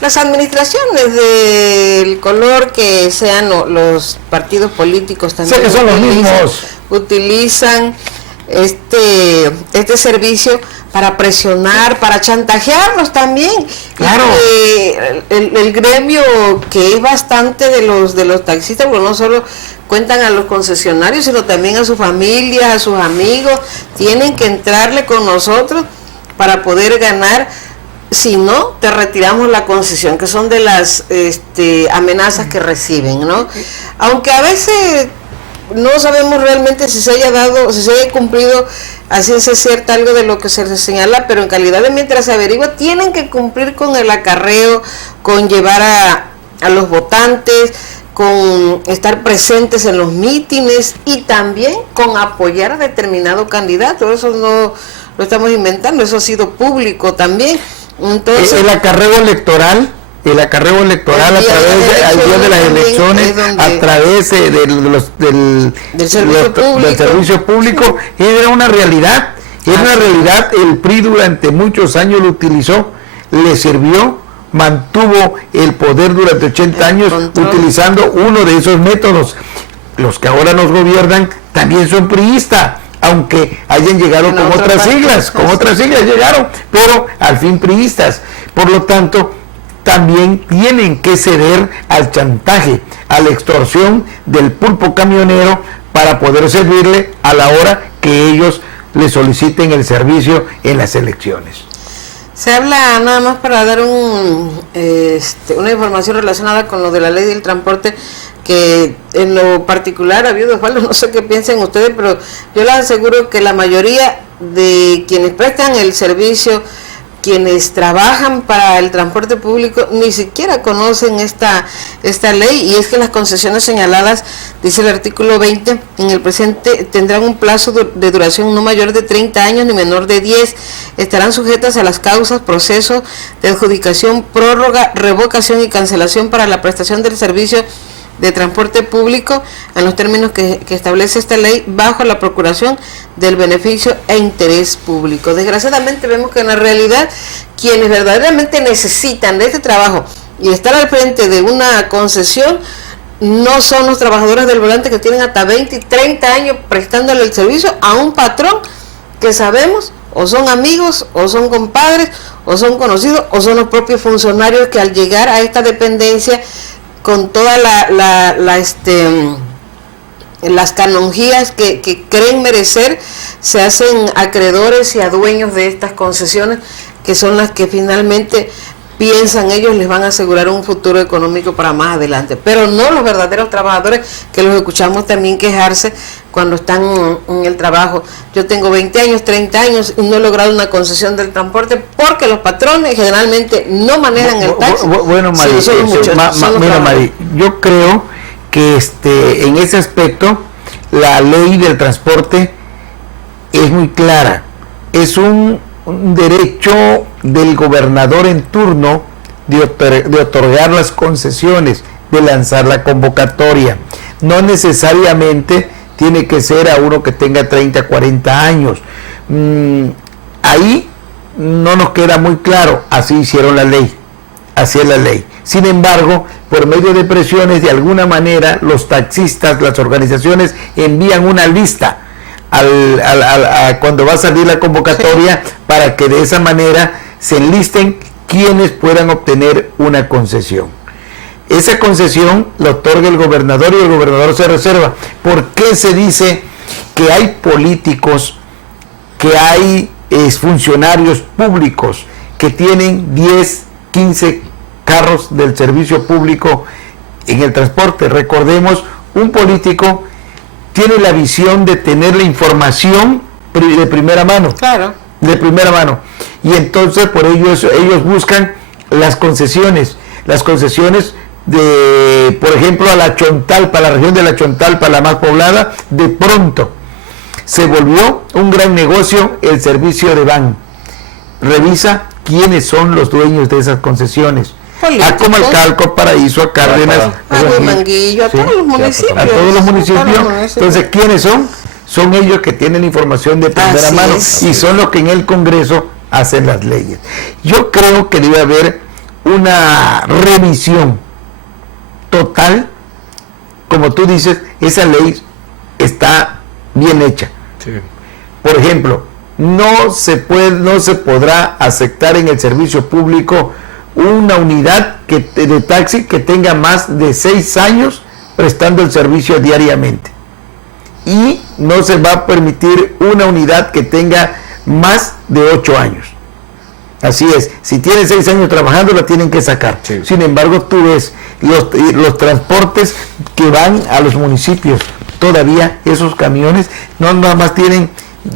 las administraciones del color que sean los partidos políticos también, sé que son los mismos, utilizan este servicio para presionar, para chantajearlos también. Claro. El gremio, que es bastante de los taxistas, porque no solo cuentan a los concesionarios, sino también a sus familias, a sus amigos, tienen que entrarle con nosotros para poder ganar. Si no, te retiramos la concesión, que son de las amenazas que reciben, ¿no? Aunque a veces no sabemos realmente si se haya cumplido a ciencia cierta algo de lo que se señala, pero en calidad de mientras se averigua, tienen que cumplir con el acarreo, con llevar a los votantes, con estar presentes en los mítines y también con apoyar a determinado candidato. Eso no lo estamos inventando, eso ha sido público también. Entonces, el acarreo electoral a través del día de las elecciones, a través del servicio público, era una realidad. El PRI durante muchos años lo utilizó, le sirvió, mantuvo el poder durante 80 años utilizando uno de esos métodos. Los que ahora nos gobiernan también son priistas, aunque hayan llegado con otras siglas llegaron, pero al fin priistas. Por lo tanto, también tienen que ceder al chantaje, a la extorsión del pulpo camionero para poder servirle a la hora que ellos le soliciten el servicio en las elecciones. Se habla, nada más para dar una información relacionada con lo de la ley del transporte, que en lo particular, Osvaldo, no sé qué piensen ustedes, pero yo les aseguro que la mayoría de quienes prestan el servicio, quienes trabajan para el transporte público, ni siquiera conocen esta ley, y es que las concesiones señaladas, dice el artículo 20, en el presente tendrán un plazo de duración no mayor de 30 años ni menor de 10, estarán sujetas a las causas, procesos de adjudicación, prórroga, revocación y cancelación para la prestación del servicio de transporte público en los términos que establece esta ley, bajo la procuración del beneficio e interés público. Desgraciadamente vemos que en la realidad quienes verdaderamente necesitan de este trabajo y estar al frente de una concesión no son los trabajadores del volante, que tienen hasta 20 y 30 años prestándole el servicio a un patrón que sabemos o son amigos, o son compadres, o son conocidos, o son los propios funcionarios que al llegar a esta dependencia, con todas las canonjías que creen merecer, se hacen acreedores y adueños de estas concesiones, que son las que finalmente piensan ellos les van a asegurar un futuro económico para más adelante, pero no los verdaderos trabajadores, que los escuchamos también quejarse cuando están en el trabajo. Yo tengo 20 años, 30 años y no he logrado una concesión del transporte porque los patrones generalmente no manejan el taxi. Bueno, Mari, Mari, yo creo que en ese aspecto la ley del transporte es muy clara. Es un derecho del gobernador en turno de otorgar las concesiones, de lanzar la convocatoria. No necesariamente tiene que ser a uno que tenga 30, 40 años. Ahí no nos queda muy claro. Así hicieron la ley, así es la ley. Sin embargo, por medio de presiones, de alguna manera, los taxistas, las organizaciones envían una lista cuando va a salir la convocatoria, sí, para que de esa manera se enlisten quienes puedan obtener una concesión. Esa concesión la otorga el gobernador y el gobernador se reserva. ¿Por qué se dice que hay políticos, que hay funcionarios públicos que tienen 10, 15 carros del servicio público en el transporte? Recordemos, un político tiene la visión de tener la información de primera mano. Claro. De primera mano. Y entonces por ellos buscan las concesiones de, por ejemplo, a la Chontalpa, la región de la Chontalpa, la más poblada. De pronto se volvió un gran negocio el servicio de van. Revisa quiénes son los dueños de esas concesiones. A Comalcalco, Paraíso, a Cárdenas, a Huimanguillo, a todos los municipios. A todos los municipios. Entonces, ¿quiénes son? Son ellos que tienen información de primera mano y son los que en el Congreso hacen las leyes. Yo creo que debe haber una revisión total. Como tú dices, esa ley está bien hecha. Sí. Por ejemplo, no se podrá aceptar en el servicio público una unidad de taxi que tenga más de 6 años prestando el servicio diariamente, y no se va a permitir una unidad que tenga más de 8 años. Así es, si tiene 6 años trabajando la tienen que sacar. Sí. Sin embargo, tú ves los transportes que van a los municipios, todavía esos camiones no nada más tienen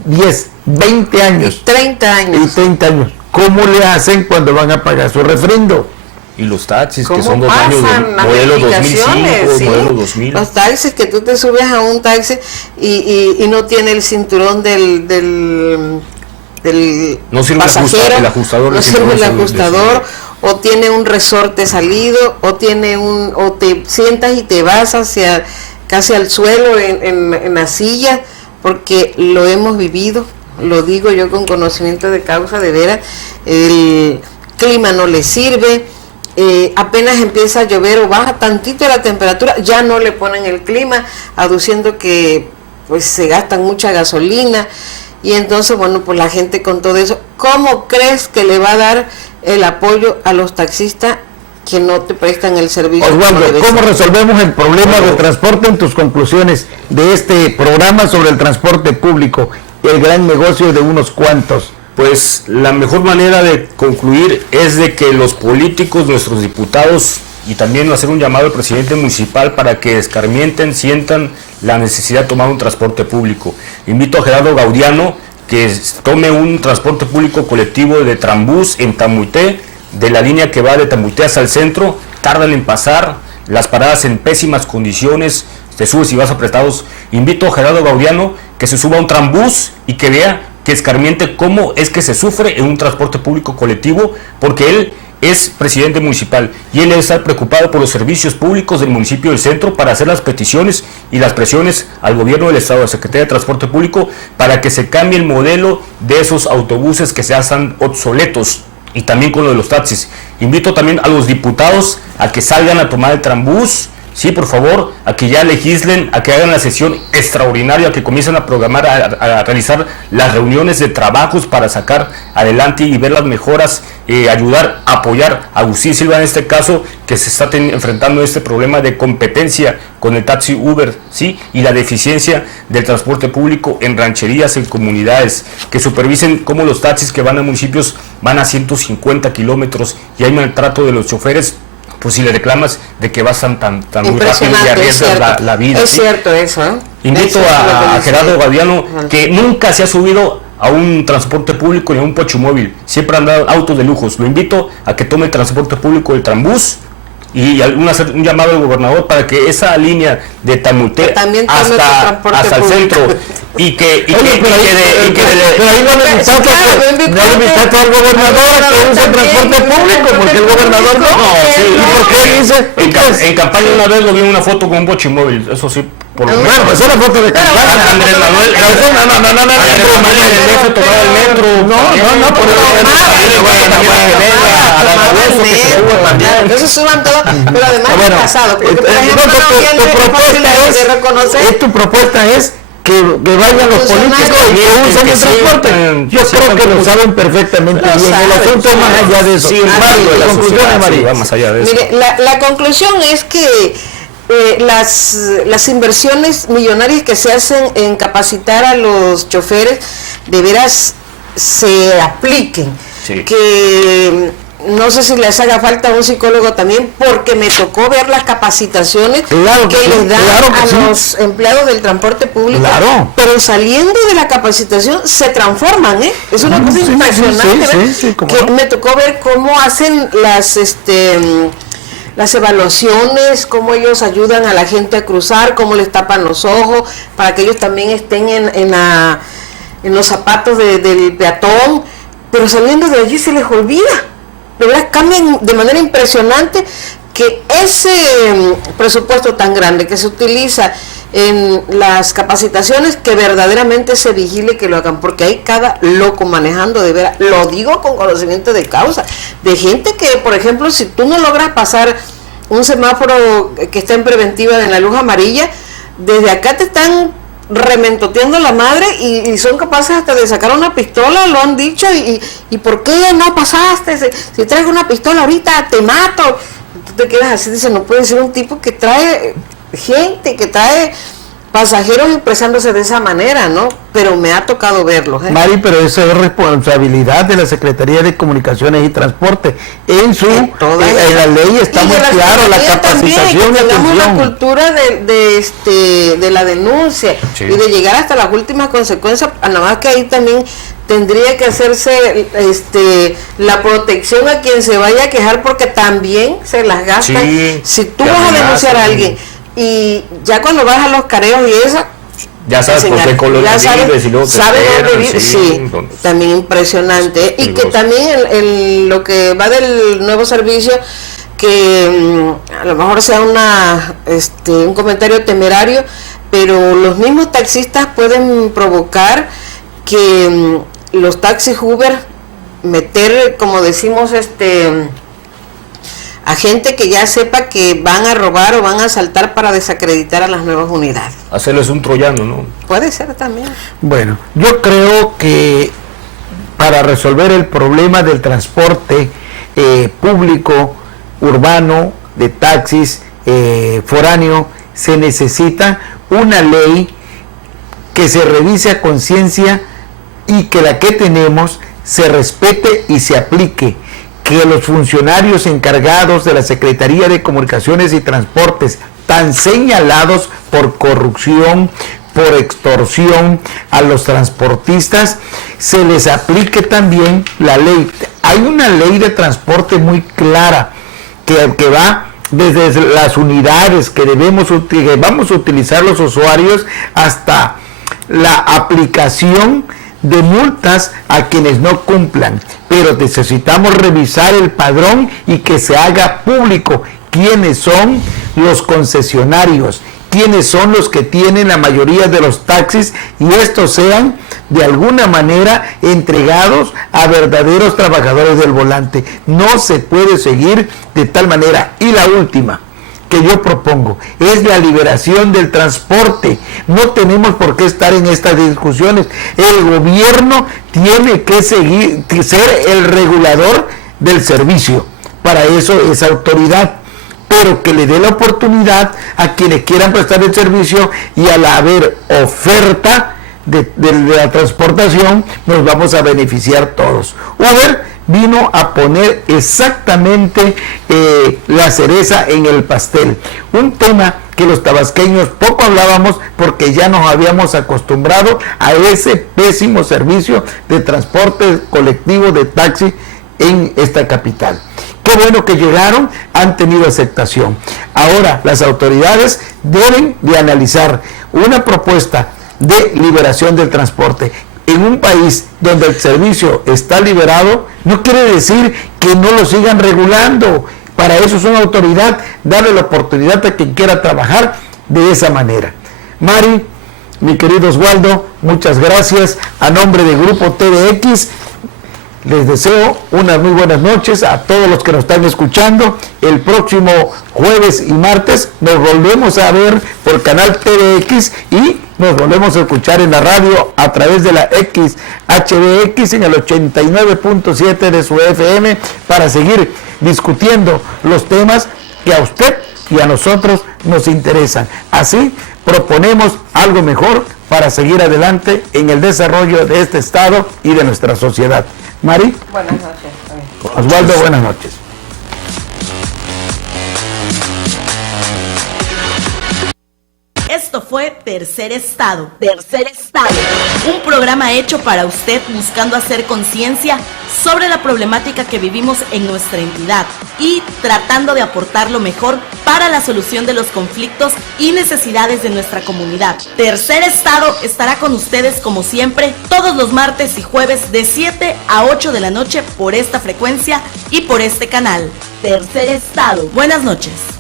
10, 20 años. Y 30 años. Y 30 años. ¿Cómo le hacen cuando van a pagar su refrendo? Y los taxis, que son 2 años de modelo 2005, ¿sí? Modelo 2000. Los taxis, que tú te subes a un taxi y no tiene el cinturón del no sirve pasajero, el ajustador, no sirve el ajustador, o tiene un resorte salido, o te sientas y te vas casi al suelo en la silla, porque lo hemos vivido. Lo digo yo con conocimiento de causa, de veras. El clima no le sirve, apenas empieza a llover o baja tantito la temperatura, ya no le ponen el clima, aduciendo que pues se gastan mucha gasolina. Y entonces, bueno, pues la gente con todo eso, ¿cómo crees que le va a dar el apoyo a los taxistas que no te prestan el servicio? Oswaldo, ¿cómo resolvemos el problema del transporte en tus conclusiones de este programa sobre el transporte público, el gran negocio de unos cuantos? Pues la mejor manera de concluir es de que los políticos, nuestros diputados, y también hacer un llamado al presidente municipal para que escarmienten, sientan la necesidad de tomar un transporte público. Invito a Gerardo Gaudiano que tome un transporte público colectivo de Trambús en Tamuité, de la línea que va de Tamuité hasta el centro. Tardan en pasar, las paradas en pésimas condiciones, te subes y vas apretados. Invito a Gerardo Gaudiano que se suba a un Trambús y que vea, que escarmiente cómo es que se sufre en un transporte público colectivo, porque él es presidente municipal y él debe estar preocupado por los servicios públicos del municipio del centro, para hacer las peticiones y las presiones al gobierno del estado, a la Secretaría de Transporte Público, para que se cambie el modelo de esos autobuses que se hacen obsoletos, y también con lo de los taxis. Invito también a los diputados a que salgan a tomar el Trambús, sí, por favor, a que ya legislen, a que hagan la sesión extraordinaria, a que comiencen a programar, a realizar las reuniones de trabajos para sacar adelante y ver las mejoras, ayudar, apoyar a Agustín Silva en este caso, que se está enfrentando a este problema de competencia con el taxi Uber, sí, y la deficiencia del transporte público en rancherías, en comunidades, que supervisen cómo los taxis que van a municipios van a 150 kilómetros y hay maltrato de los choferes. Pues si le reclamas de que vas tan muy rápido y arriesgas la vida. Es cierto eso, ¿eh? Invito a Gerardo Gaudiano, que nunca se ha subido a un transporte público ni a un pochumóvil, siempre han dado autos de lujos. Lo invito a que tome el transporte público del Trambús y hacer un llamado al gobernador para que esa línea de Tamuité hasta el centro y que pero ahí no le invitaste al gobernador a que use el transporte público, porque el gobernador no. Sí, ¿y por qué dice? En campaña una vez lo vi en una foto con un bochimóvil, eso sí, Por lo Bueno, menos. pues es la foto de campaña. Andrés Manuel, el metro, tomaba el metro. No, por Entonces suban todo, pero además bueno, es pasado, porque por ejemplo no tiene fácil de reconocer. tu propuesta es que vayan los políticos y que usen el transporte. Yo creo que lo saben perfectamente bien. El asunto es más allá de eso. Sin embargo, la conclusión de María. va más allá de eso. Mire, la conclusión es que las inversiones millonarias que se hacen en capacitar a los choferes de veras se apliquen. Sí. Que no sé si les haga falta un psicólogo también, porque me tocó ver las capacitaciones que les dan a los empleados del transporte público, pero saliendo de la capacitación se transforman, es una cosa impresionante, que me tocó ver cómo hacen las evaluaciones, cómo ellos ayudan a la gente a cruzar, cómo les tapan los ojos, para que ellos también estén en los zapatos del peatón, pero saliendo de allí se les olvida. De verdad cambian de manera impresionante, que ese presupuesto tan grande que se utiliza en las capacitaciones, que verdaderamente se vigile que lo hagan, porque hay cada loco manejando, de veras, lo digo con conocimiento de causa, de gente que, por ejemplo, si tú no logras pasar un semáforo que está en preventiva en la luz amarilla, desde acá te están rementoteando la madre y son capaces hasta de sacar una pistola, lo han dicho, y ¿por qué no pasaste? Si traigo una pistola ahorita te mato. Tú te quedas así, dices, no puede ser un tipo que trae gente, que trae pasajeros expresándose de esa manera, ¿no? Pero me ha tocado verlos. Mari, pero eso es responsabilidad de la Secretaría de Comunicaciones y Transporte. En la ley está muy claro la capacitación y atención. Una cultura de la denuncia, sí, y de llegar hasta las últimas consecuencias, nada más que ahí también tendría que hacerse la protección a quien se vaya a quejar, porque también se las gastan. Sí, si tú vas a denunciar a alguien y ya cuando vas a los careos y esa, ya sabes por qué color vives y luego te sabes dónde vives, sí, también impresionante. Y que también lo que va del nuevo servicio, que a lo mejor sea un comentario temerario, pero los mismos taxistas pueden provocar que los taxis Uber meter, como decimos, a gente que ya sepa que van a robar o van a asaltar para desacreditar a las nuevas unidades. Hacerles un troyano, ¿no? Puede ser también. Bueno, yo creo que para resolver el problema del transporte público, urbano, de taxis, foráneo, se necesita una ley que se revise a conciencia y que la que tenemos se respete y se aplique. Que los funcionarios encargados de la Secretaría de Comunicaciones y Transportes, tan señalados por corrupción, por extorsión a los transportistas, se les aplique también la ley. Hay una ley de transporte muy clara que va desde las unidades que vamos a utilizar los usuarios, hasta la aplicación de multas a quienes no cumplan, pero necesitamos revisar el padrón y que se haga público quiénes son los concesionarios, quiénes son los que tienen la mayoría de los taxis, y estos sean de alguna manera entregados a verdaderos trabajadores del volante. No se puede seguir de tal manera. Y la última que yo propongo es la liberación del transporte. No tenemos por qué estar en estas discusiones. El gobierno tiene que ser el regulador del servicio. Para eso es autoridad, pero que le dé la oportunidad a quienes quieran prestar el servicio, y al haber oferta de la transportación nos vamos a beneficiar todos. Uber vino a poner exactamente la cereza en el pastel, un tema que los tabasqueños poco hablábamos, porque ya nos habíamos acostumbrado a ese pésimo servicio de transporte colectivo de taxi en esta capital. Qué bueno que llegaron, han tenido aceptación. Ahora las autoridades deben de analizar una propuesta de liberación del transporte. En un país donde el servicio está liberado, no quiere decir que no lo sigan regulando. Para eso es una autoridad, darle la oportunidad a quien quiera trabajar de esa manera. Mari, mi querido Oswaldo, muchas gracias. A nombre de Grupo TVX, les deseo unas muy buenas noches a todos los que nos están escuchando. El próximo jueves y martes nos volvemos a ver por canal TVX y nos volvemos a escuchar en la radio a través de la XHBX en el 89.7 de su FM para seguir discutiendo los temas que a usted y a nosotros nos interesan. Así proponemos algo mejor para seguir adelante en el desarrollo de este estado y de nuestra sociedad. Mari. Buenas noches. Oswaldo, buenas noches. Esto fue Tercer Estado. Tercer Estado. Un programa hecho para usted buscando hacer conciencia sobre la problemática que vivimos en nuestra entidad y tratando de aportar lo mejor para la solución de los conflictos y necesidades de nuestra comunidad. Tercer Estado estará con ustedes como siempre todos los martes y jueves de 7 a 8 de la noche por esta frecuencia y por este canal. Tercer Estado. Buenas noches.